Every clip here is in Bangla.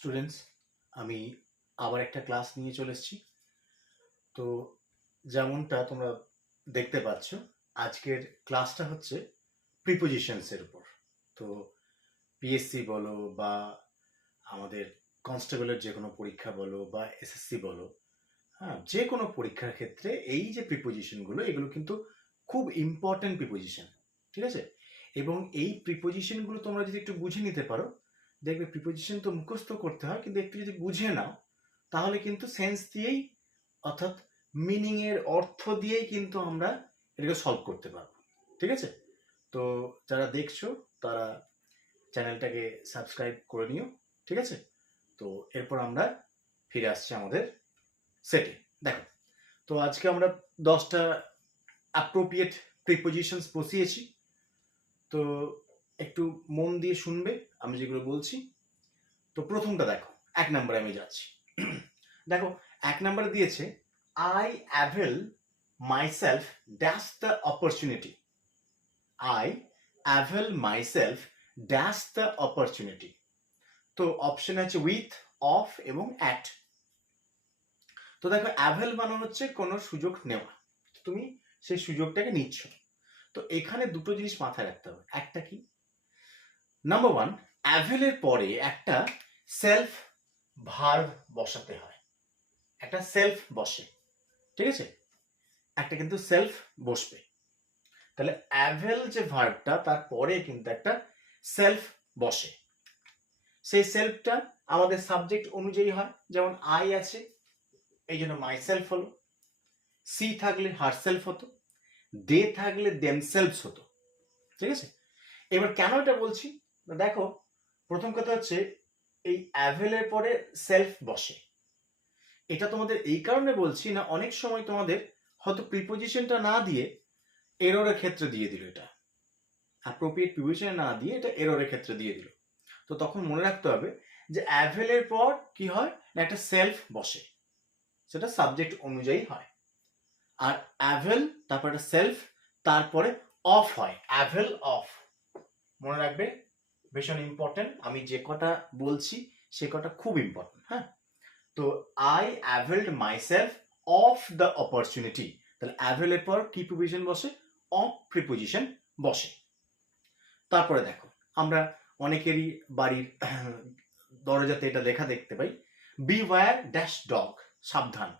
স্টুডেন্টস, আমি আবার একটা ক্লাস নিয়ে চলে এসেছি। তো যেমনটা তোমরা দেখতে পাচ্ছ, আজকের ক্লাসটা হচ্ছে প্রিপোজিশনসের উপর। তো পিএসসি বলো বা আমাদের কনস্টেবলের যে কোনো পরীক্ষা বলো বা এসএসসি বলো, হ্যাঁ, যে কোনো পরীক্ষার ক্ষেত্রে এই যে প্রিপোজিশনগুলো, এগুলো কিন্তু খুব ইম্পর্টেন্ট প্রিপোজিশন, ঠিক আছে? এবং এই প্রিপোজিশনগুলো তোমরা যদি একটু বুঝে নিতে পারো, দেখবে প্রিপোজিশন তো মুখস্থ করতে হয়, কিন্তু একটু যদি বুঝে নাও তাহলে কিন্তু সেন্স দিয়েই, অর্থাৎ মিনিং এর অর্থ দিয়েই কিন্তু আমরা এটাকে সলভ করতে পারবো, ঠিক আছে? তো যারা দেখছো তারা চ্যানেলটাকে সাবস্ক্রাইব করে নিও, ঠিক আছে? তো এরপর আমরা ফিরে আসছি আমাদের সেটে। দেখো, তো আজকে আমরা 10টা অ্যাপ্রোপ্রিয়েট প্রিপোজিশনস বসিয়েছি। তো একটু মন দিয়ে শুনবে আমি যেগুলো বলছি। তো প্রথমটা দেখো, 1 নম্বরে আমি যাচ্ছি। দেখো, 1 নম্বরে দিয়েছে I avail myself dash the opportunity. I avail myself dash the opportunity. তো অপশন আছে উইথ, অফ এবং অ্যাট। তো দেখো, অ্যাভেল মানে হচ্ছে কোনো সুযোগ নেওয়া, তুমি সেই সুযোগটাকে নিচ্ছ। তো এখানে দুটো জিনিস মাথায় রাখতে হবে। একটা কি, নাম্বার ওয়ান, অ্যাভেলের পরে একটা সেলফ ভার্ব বসাতে হয়, একটা সেলফ বসে, ঠিক আছে? একটা কিন্তু সেলফ বসবে। তাহলে অ্যাভেল যে ভার্বটা, তারপরে কিন্তু একটা সেলফ বসে। সেই সেলফটা আমাদের সাবজেক্ট অনুযায়ী হয়, যেমন আই আছে এই জন্য মাই সেলফ হলো, সি থাকলে হার সেলফ হতো, দে থাকলে দেমসেলভস হতো, ঠিক আছে? এবার কেন এটা বলছি, দেখো, প্রথম কথা হচ্ছে এই অ্যাভেলের পরে সেলফ বসে। এটা তোমাদের এই কারণে বলছি না, অনেক সময় তোমাদের হয়তো প্রিপোজিশনটা না দিয়ে এররের ক্ষেত্রে দিয়ে দিল, এটা অ্যাপ্রোপ্রিয়েট প্রিপোজিশন না দিয়ে এটা এররের ক্ষেত্রে দিয়ে দিল। তো তখন মনে রাখতে হবে যে অ্যাভেলের পর কি হয় না, একটা সেলফ বসে, সেটা সাবজেক্ট অনুযায়ী হয়। আর অ্যাভেল তারপর একটা সেলফ, তারপরে অফ হয়, অ্যাভেল অফ। মনে রাখবে, ভীষণ ইম্পর্টেন্ট, আমি যে কটা বলছি সে কটা খুব ইম্পর্টেন্ট, হ্যাঁ? তো I অ্যাভেলড myself of the opportunity, তাহলে অ্যাভেলের পর কি প্রিপোজিশন বসে, অফ প্রিপোজিশন বসে। তারপরে দেখো, আমরা অনেকেরই বাড়ির দরজাতে এটা লেখা দেখতে পাই, বিওয়্যার ড্যাশ ডগ, সাবধান,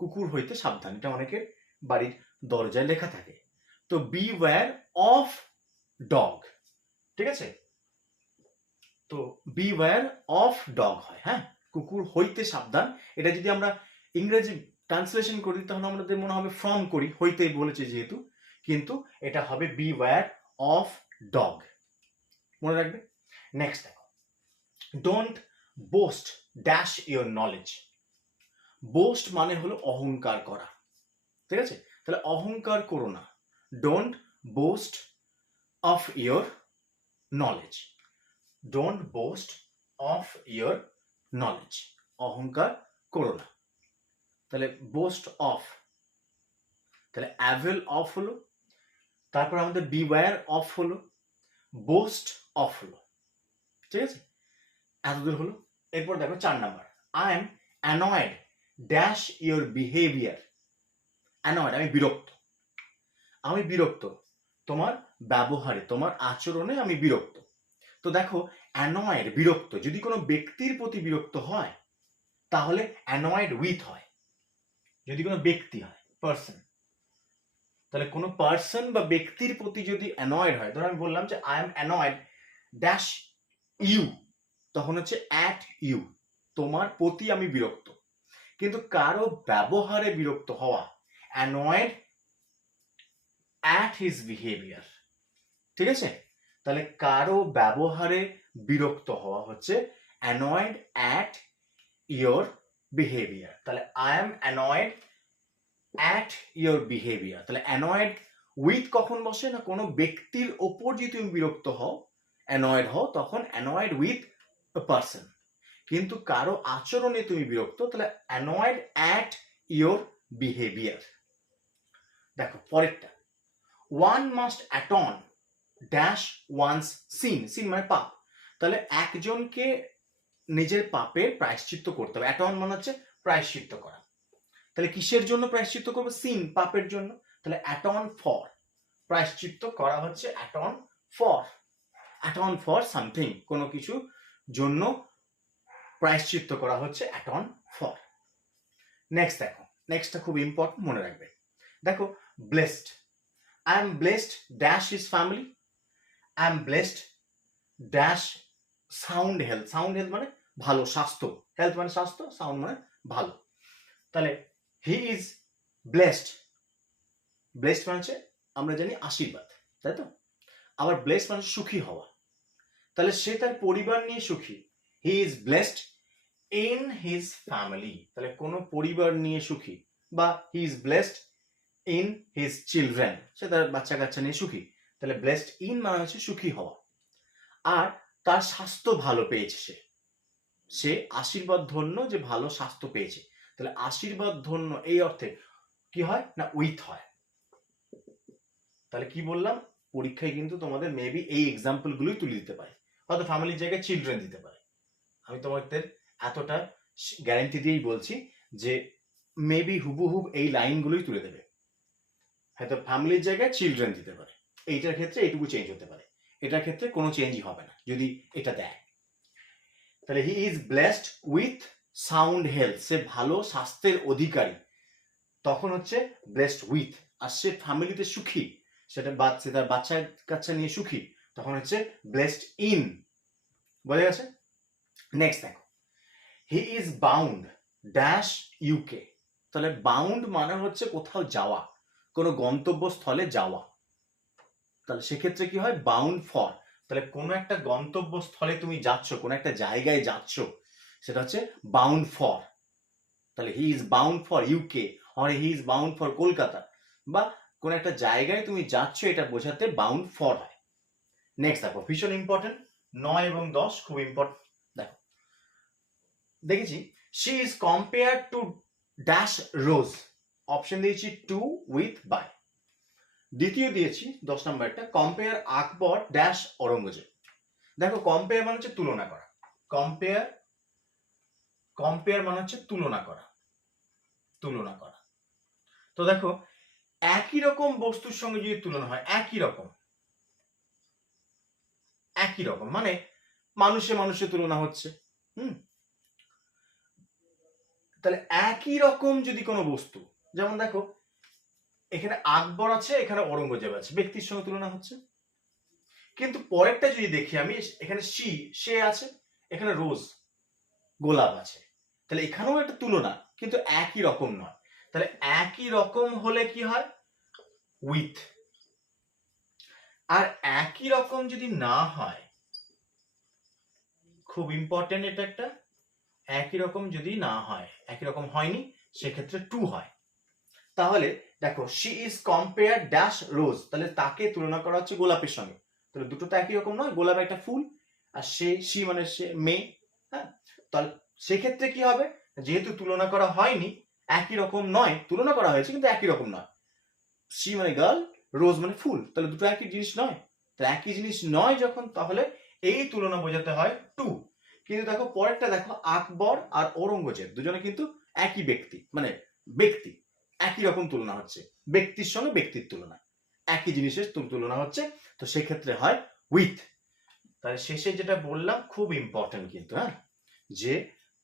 কুকুর হইতে সাবধান, এটা অনেকের বাড়ির দরজায় লেখা থাকে। তো বিওয়্যার অফ ডগ, ঠিক আছে? তো বিওয়্যার অফ ডগ হয়, হ্যাঁ, কুকুর হইতে সাবধান। এটা যদি আমরা ইংরেজি ট্রান্সলেশন করি তাহলে আমাদের মনে হবে ফ্রম করি, হইতে বলেছে যেহেতু, কিন্তু এটা হবে বিওয়্যার অফ ডগ, মনে রাখবে। নেক্সট দেখো, don't boast dash your knowledge. Boast মানে হলো অহংকার করা, ঠিক আছে? তাহলে অহংকার করো না, don't boost of your knowledge, don't boost of your knowledge, অহংকার করো না। তাহলে বোস্ট অফ, তাহলে অ্যাভেল অফ হলো, তারপর আমাদের বিওয়্যার অফ হলো, বোস্ট অফ হলো, ঠিক আছে? এতদূর হলো। এরপর দেখো 4 number, I am annoyed dash your behaviour. Annoyed, আমি বিরক্ত, আমি বিরক্ত তোমার ব্যবহারে, তোমার আচরণে আমি বিরক্ত। তো দেখো, অ্যানয়েড বিরক্ত, যদি কোনো ব্যক্তির প্রতি বিরক্ত হয় তাহলে অ্যানয়েড উইথ হয়, যদি কোনো ব্যক্তি হয়, পার্সন, তাহলে কোনো পার্সন বা ব্যক্তির প্রতি যদি অ্যানয়েড হয়, ধরো আমি বললাম যে I am annoyed dash you, তখন হচ্ছে অ্যাট ইউ, তোমার প্রতি আমি বিরক্ত। কিন্তু কারো ব্যবহারে বিরক্ত হওয়া, অ্যানয়েড অ্যাট হিজ বিহেভিয়ার, ঠিক আছে? তাহলে কারো ব্যবহারে বিরক্ত হওয়া হচ্ছে অ্যানয়েড অ্যাট ইয়োর বিহেভিয়ার। তাহলে I am annoyed at your behaviour. তাহলে অ্যানয়েড উইথ কখন বসে না, কোনো ব্যক্তির ওপর যদি তুমি বিরক্ত হও, অ্যানয়েড হও, তখন অ্যানয়েড উইথ আ পার্সন। কিন্তু কারো আচরণে তুমি বিরক্ত, তাহলে অ্যানয়েড অ্যাট ইয়োর বিহেভিয়ার। দেখো পরেরটা, one must atone dash once sin, sin মানে পাপ। তাহলে একজনকে নিজের পাপের প্রায়শ্চিত্ত করতে হবে। অ্যাটন মানে হচ্ছে প্রায়শ্চিত্ত করা। তাহলে কিসের জন্য প্রায়শ্চিত্ত করবে? সিন, পাপের জন্য। তাহলে অ্যাটন ফর, প্রায়শ্চিত্ত করা হচ্ছে atone for, atone for something, কোনো কিছু জন্য প্রায়শ্চিত্ত করা হচ্ছে অ্যাটন ফর। নেক্সট দেখো, নেক্সটটা খুব ইম্পর্টেন্ট, মনে রাখবে। দেখো blessed, I am blessed dash his family, I am blessed dash sound health, sound health মানে ভালো স্বাস্থ্য, হেলথ মানে স্বাস্থ্য, সাউন্ড মানে ভালো। তাহলে হি ইজ ব্লেসড, ব্লেসড মানে হচ্ছে আমরা জানি আশীর্বাদ, তাই তো? আবার ব্লেসড মানে সুখী হওয়া, তাহলে সে তার পরিবার নিয়ে সুখী। He is blessed in his family, তাহলে কোন পরিবার নিয়ে সুখী, বা he is blessed in his children, সে তার বাচ্চা কাচ্চা নিয়ে সুখী। তাহলে ব্লেসড ইন মানে হচ্ছে সুখী হওয়া। আর তার স্বাস্থ্য ভালো পেয়েছে, সে সে আশীর্বাদ ধন্য যে ভালো স্বাস্থ্য পেয়েছে। তাহলে আশীর্বাদ ধন্য এই অর্থে কি হয় না উইথ হয়। তাহলে কি বললাম, পরীক্ষায় কিন্তু তোমাদের মেবি এই এক্সাম্পল গুলোই তুলে দিতে পারে, হয়তো ফ্যামিলির জায়গায় চিলড্রেন দিতে পারে। আমি তোমাদের এতটা গ্যারান্টি দিয়েই বলছি যে মেবি হুবহুব এই লাইনগুলোই তুলে দেবে, হয়তো ফ্যামিলির জায়গায় চিলড্রেন দিতে পারে। এইটার ক্ষেত্রে এইটুকু চেঞ্জ হতে পারে, এটার ক্ষেত্রে কোনো চেঞ্জই হবে না যদি এটা দেয়। তাহলে he is blessed with sound health, সে ভালো স্বাস্থ্যের অধিকারী, তখন হচ্ছে ব্লেসড উইথ। আর সে ফ্যামিলিতে সুখী, সেটা বাচ্চা, তার বাচ্চা কাচ্চা নিয়ে সুখী, তখন হচ্ছে ব্লেসড ইন। বোঝা গেছে? নেক্সট দেখো, he is bound dash UK, তাহলে বাউন্ড মানে হচ্ছে কোথাও যাওয়া, কোনো গন্তব্যস্থলে যাওয়া। তাহলে সেক্ষেত্রে কি হয়, বাউন্ড ফর, তাহলে কোনো একটা গন্তব্যস্থলে তুমি যাচ্ছ, কোনো একটা জায়গায় যাচ্ছ, সেটা হচ্ছে বাউন্ড ফর। তাহলে he is bound for UK or he is bound for Kolkata, বা কোন একটা জায়গায় তুমি যাচ্ছ এটা বোঝাতে বাউন্ড ফর হয়। নেক্সট দেখো, ভীষণ ইম্পর্টেন্ট, 9 এবং 10 খুব ইম্পর্টেন্ট। দেখো দেখেছি, she is compare to dash rose, option দিয়েছি টু উইথ বাই। দ্বিতীয় দিয়েছি 10 নম্বরটা, কম্পেয়ার আকবর ড্যাশ ঔরঙ্গজেব। দেখো কম্পেয়ার মানে হচ্ছে তুলনা করা, কম্পেয়ার, কম্পেয়ার মানে হচ্ছে তুলনা করা, তুলনা করা। তো দেখো একই রকম বস্তুর সঙ্গে যদি তুলনা হয়, একই রকম, একই রকম মানে মানুষে মানুষে তুলনা হচ্ছে, তাহলে একই রকম যদি কোনো বস্তু, যেমন দেখো এখানে আকবর আছে, এখানে ঔরঙ্গজেব আছে, ব্যক্তির সঙ্গে তুলনা হচ্ছে। কিন্তু পরেরটা যদি দেখি আমি, এখানে সে আছে, এখানে রোজ গোলাপ আছে, তাহলে এখানেও একটা তুলনা, কিন্তু একই রকম নয়। তাহলে একই রকম হলে কি হয়, উইথ। আর একই রকম যদি না হয়, খুব ইম্পর্টেন্ট এটা একটা, একই রকম যদি না হয়, একই রকম হয়নি, সেক্ষেত্রে টু হয়। তাহলে দেখো শি ইজ কম্পেয়ার ড্যাশ রোজ, তাহলে তাকে তুলনা করা হচ্ছে গোলাপের সঙ্গে, তাহলে দুটো তো একই রকম নয়, গোলাপ একটা ফুল আর সে মানে সে মেয়ে, হ্যাঁ। তাহলে সেক্ষেত্রে কি হবে, যেহেতু তুলনা করা হয়নি, একই রকম নয়, তুলনা করা হয়েছে কিন্তু একই রকম নয়, সি মানে গার্ল, রোজ মানে ফুল, তাহলে দুটো একই জিনিস নয়। তাহলে একই জিনিস নয় যখন, তাহলে এই তুলনা বোঝাতে হয় টু। কিন্তু দেখো পরেরটা দেখো, আকবর আর ঔরঙ্গজেব দুজনে কিন্তু একই ব্যক্তি, মানে ব্যক্তি, একই রকম তুলনা হচ্ছে, ব্যক্তির সঙ্গে ব্যক্তির তুলনা, একই জিনিসের তুলনা হচ্ছে, তো সেক্ষেত্রে হয় উইথ। তাহলে শেষে যেটা বললাম খুব ইম্পর্টেন্ট কিন্তু, হ্যাঁ, যে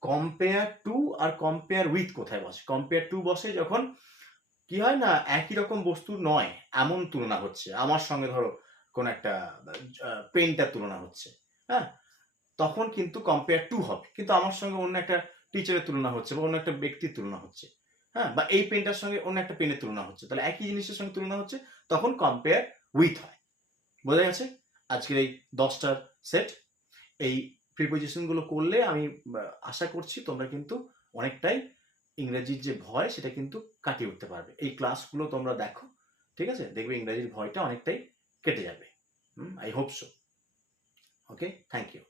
কম্পেয়ার টু আর কম্পেয়ার উইথ কোথায় বসে। কম্পেয়ার টু বসে যখন কি হয় না, একই রকম বস্তু নয় এমন তুলনা হচ্ছে, আমার সঙ্গে ধরো কোন একটা পেনটার তুলনা হচ্ছে, হ্যাঁ, তখন কিন্তু কম্পেয়ার টু হবে। কিন্তু আমার সঙ্গে অন্য একটা টিচারের তুলনা হচ্ছে, বা অন্য একটা ব্যক্তির তুলনা হচ্ছে, হ্যাঁ, বা এই পেনটার সঙ্গে অন্য একটা পেনের তুলনা হচ্ছে, তাহলে একই জিনিসের সঙ্গে তুলনা হচ্ছে, তখন কম্পেয়ার উইথ হয়। বোঝা গেছে? আজকের এই 10টার সেট, এই প্রিপোজিশন গুলো করলে আমি আশা করছি তোমরা কিন্তু অনেকটাই ইংরেজির যে ভয় সেটা কিন্তু কাটিয়ে উঠতে পারবে। এই ক্লাসগুলো তোমরা দেখো, ঠিক আছে, দেখবে ইংরেজির ভয়টা অনেকটাই কেটে যাবে। I hope so. Okay, thank you.